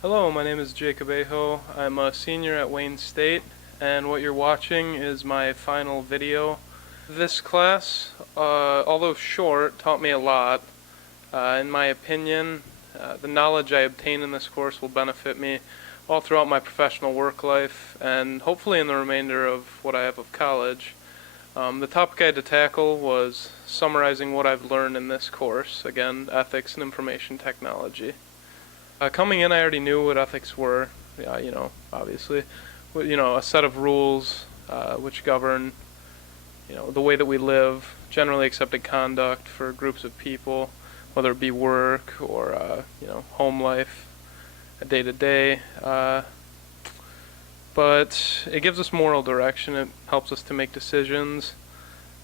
Hello, my name is Jacob Aho. I'm a senior at Wayne State, and what you're watching is my final video. This class, although short, taught me a lot. In my opinion, the knowledge I obtain in this course will benefit me all throughout my professional work life, and hopefully in the remainder of what I have of college. The topic I had to tackle was summarizing what I've learned in this course, again, ethics and information technology. Coming in, I already knew what ethics were, obviously. A set of rules which govern, the way that we live, generally accepted conduct for groups of people, whether it be work or, home life, day to day. But it gives us moral direction. It helps us to make decisions.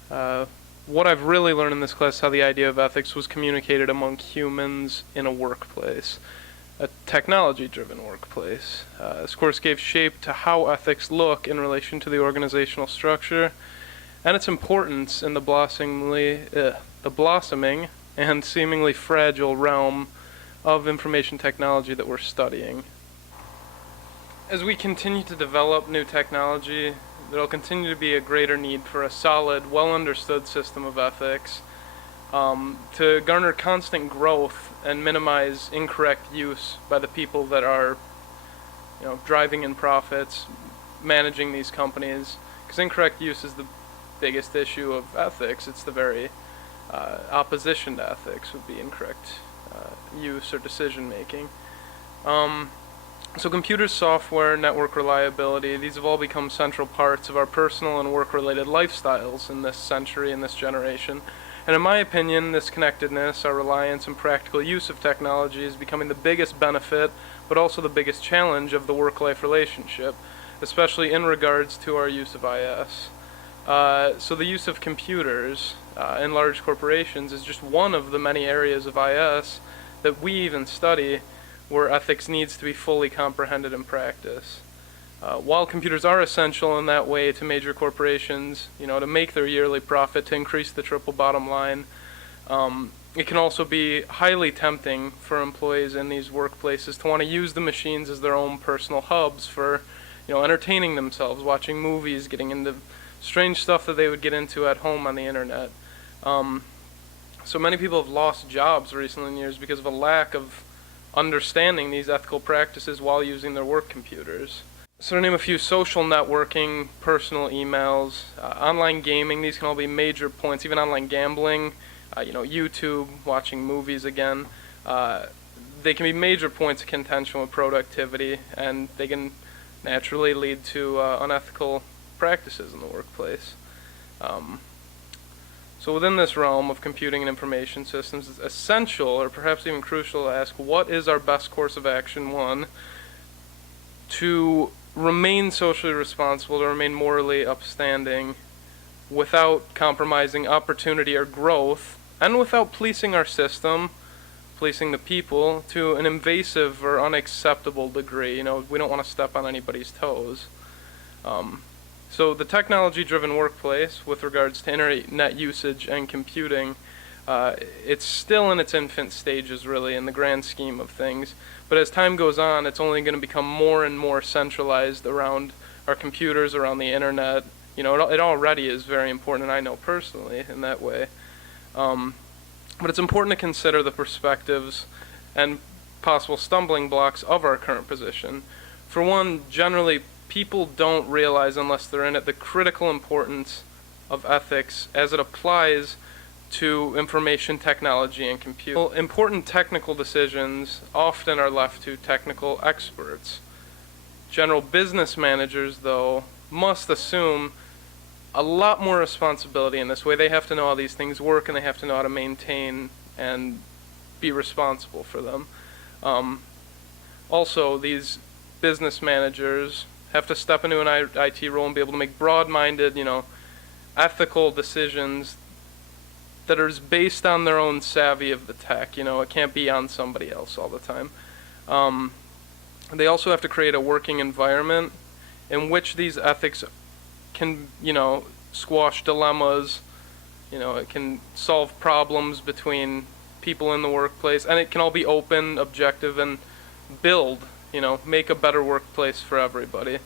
What I've really learned in this class is how the idea of ethics was communicated among humans in a workplace, a technology-driven workplace. This course gave shape to how ethics look in relation to the organizational structure and its importance in the blossoming and seemingly fragile realm of information technology that we're studying. As we continue to develop new technology, there'll continue to be a greater need for a solid, well-understood system of ethics to garner constant growth and minimize incorrect use by the people that are, driving in profits, managing these companies. Because incorrect use is the biggest issue of ethics. It's the very opposition to ethics would be incorrect use or decision making. So computers, software, network reliability, these have all become central parts of our personal and work-related lifestyles in this century, in this generation. And in my opinion, this connectedness, our reliance and practical use of technology is becoming the biggest benefit, but also the biggest challenge of the work-life relationship, especially in regards to our use of IS. So the use of computers in large corporations is just one of the many areas of IS that we even study where ethics needs to be fully comprehended in practice. While computers are essential in that way to major corporations, to make their yearly profit, to increase the triple bottom line, it can also be highly tempting for employees in these workplaces to want to use the machines as their own personal hubs for, entertaining themselves, watching movies, getting into strange stuff that they would get into at home on the internet. So many people have lost jobs recently in years because of a lack of understanding these ethical practices while using their work computers. So to name a few, social networking, personal emails, online gaming, these can all be major points, even online gambling, YouTube, watching movies again. They can be major points of contention with productivity, and they can naturally lead to unethical practices in the workplace. So within this realm of computing and information systems, it's essential, or perhaps even crucial, to ask what is our best course of action, one, to remain socially responsible, to remain morally upstanding, without compromising opportunity or growth, and without policing our system, policing the people, to an invasive or unacceptable degree. We don't want to step on anybody's toes. So the technology-driven workplace, with regards to internet usage and computing, it's still in its infant stages, really, in the grand scheme of things. But as time goes on, it's only going to become more and more centralized around our computers, around the internet. It already is very important, and I know personally in that way. But it's important to consider the perspectives and possible stumbling blocks of our current position. For one, generally, people don't realize, unless they're in it, the critical importance of ethics as it applies to information technology and computing. Well, important technical decisions often are left to technical experts. General business managers, though, must assume a lot more responsibility in this way. They have to know how these things work, and they have to know how to maintain and be responsible for them. Also, these business managers have to step into an IT role and be able to make broad-minded, ethical decisions that are based on their own savvy of the tech. It can't be on somebody else all the time. They also have to create a working environment in which these ethics can, squash dilemmas. It can solve problems between people in the workplace, and it can all be open, objective, and build, make a better workplace for everybody.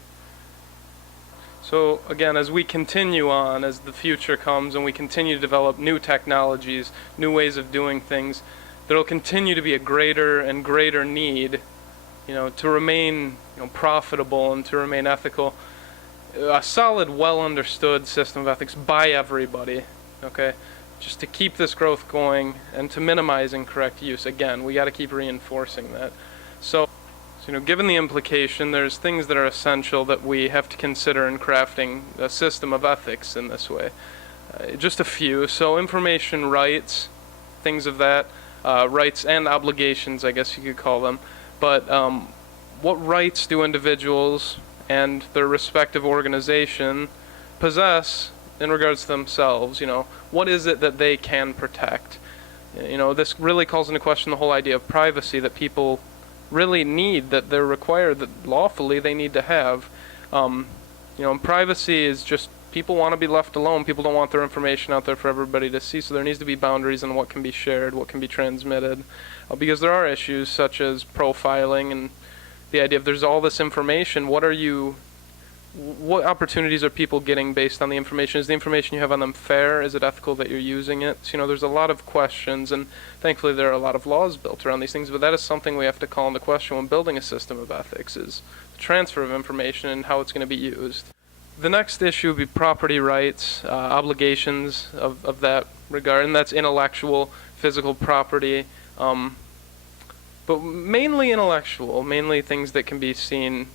So again, as we continue on, as the future comes and we continue to develop new technologies, new ways of doing things, there will continue to be a greater and greater need, to remain profitable and to remain ethical. A solid, well understood system of ethics by everybody, okay? Just to keep this growth going and to minimize incorrect use. Again, we got to keep reinforcing that. So, given the implication, there's things that are essential that we have to consider in crafting a system of ethics in this way. Just a few. So, information rights, things of that, rights and obligations, I guess you could call them. But what rights do individuals and their respective organization possess in regards to themselves? What is it that they can protect? This really calls into question the whole idea of privacy that people really need, that they're required, that lawfully they need to have. Privacy is just, people want to be left alone. People don't want their information out there for everybody to see, so there needs to be boundaries on what can be shared, what can be transmitted, because there are issues such as profiling and the idea of there's all this information. What opportunities are people getting based on the information? Is the information you have on them fair? Is it ethical that you're using it? So, there's a lot of questions, and thankfully there are a lot of laws built around these things, but that is something we have to call into question when building a system of ethics, is the transfer of information and how it's going to be used. The next issue would be property rights, obligations of that regard, and that's intellectual, physical property, but mainly intellectual, mainly things that can be seen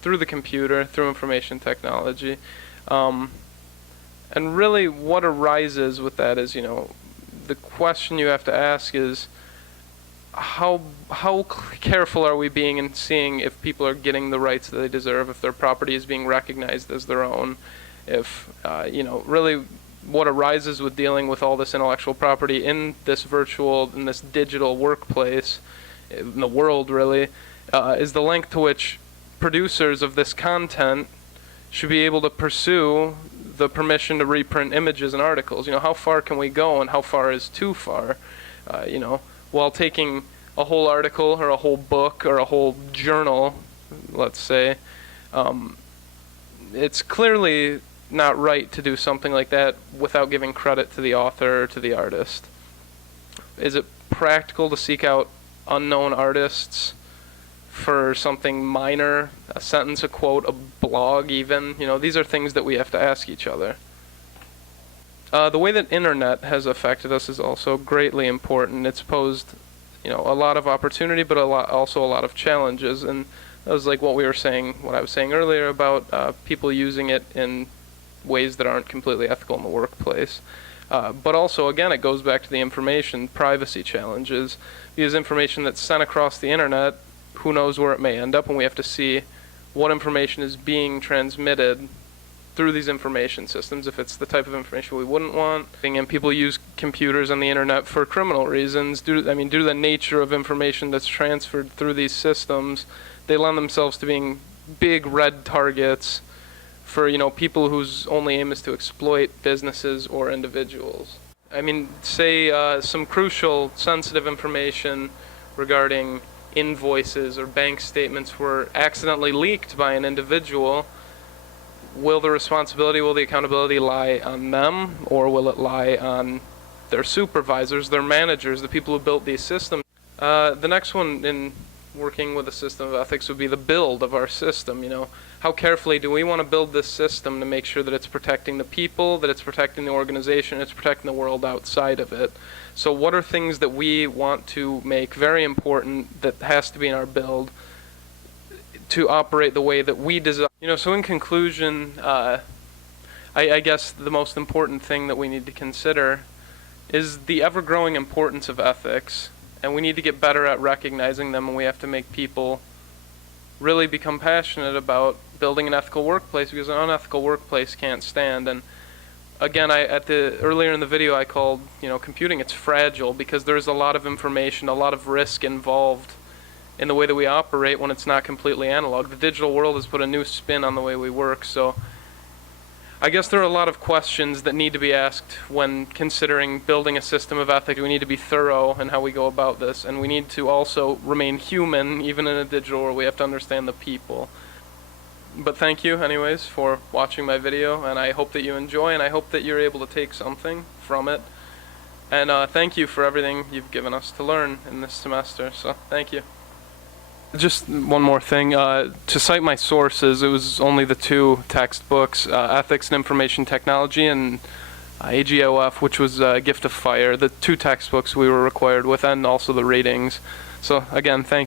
through the computer, through information technology. And really what arises with that is, the question you have to ask is, how careful are we being in seeing if people are getting the rights that they deserve, if their property is being recognized as their own, if, really what arises with dealing with all this intellectual property in this virtual, in this digital workplace, in the world really, is the length to which producers of this content should be able to pursue the permission to reprint images and articles. How far can we go and how far is too far? While taking a whole article or a whole book or a whole journal, let's say, it's clearly not right to do something like that without giving credit to the author or to the artist. Is it practical to seek out unknown artists for something minor, a sentence, a quote, a blog even? These are things that we have to ask each other. The way that internet has affected us is also greatly important. It's posed, a lot of opportunity, but also a lot of challenges. And that was like what I was saying earlier about people using it in ways that aren't completely ethical in the workplace. But also, again, it goes back to the information privacy challenges, because information that's sent across the internet, who knows where it may end up, and we have to see what information is being transmitted through these information systems, if it's the type of information we wouldn't want. And people use computers and the internet for criminal reasons. Due to the nature of information that's transferred through these systems, they lend themselves to being big red targets for people whose only aim is to exploit businesses or individuals. Say some crucial sensitive information regarding invoices or bank statements were accidentally leaked by an individual. Will the responsibility, will the accountability lie on them, or will it lie on their supervisors, their managers, the people who built these systems? The next one in working with a system of ethics would be the build of our system. How carefully do we want to build this system to make sure that it's protecting the people, that it's protecting the organization, it's protecting the world outside of it? So what are things that we want to make very important that has to be in our build to operate the way that we desire? So in conclusion, I guess the most important thing that we need to consider is the ever-growing importance of ethics, and we need to get better at recognizing them, and we have to make people really become passionate about building an ethical workplace, because an unethical workplace can't stand. And again, earlier in the video I called, computing, it's fragile, because there's a lot of information, a lot of risk involved in the way that we operate when it's not completely analog. The digital world has put a new spin on the way we work, so I guess there are a lot of questions that need to be asked when considering building a system of ethics. We need to be thorough in how we go about this, and we need to also remain human, even in a digital world. We have to understand the people. But thank you, anyways, for watching my video, and I hope that you enjoy, and I hope that you're able to take something from it. And thank you for everything you've given us to learn in this semester, so thank you. Just one more thing, to cite my sources, it was only the 2 textbooks, Ethics and Information Technology and AGOF, which was Gift of Fire, the 2 textbooks we were required with, and also the ratings. So again, thank you.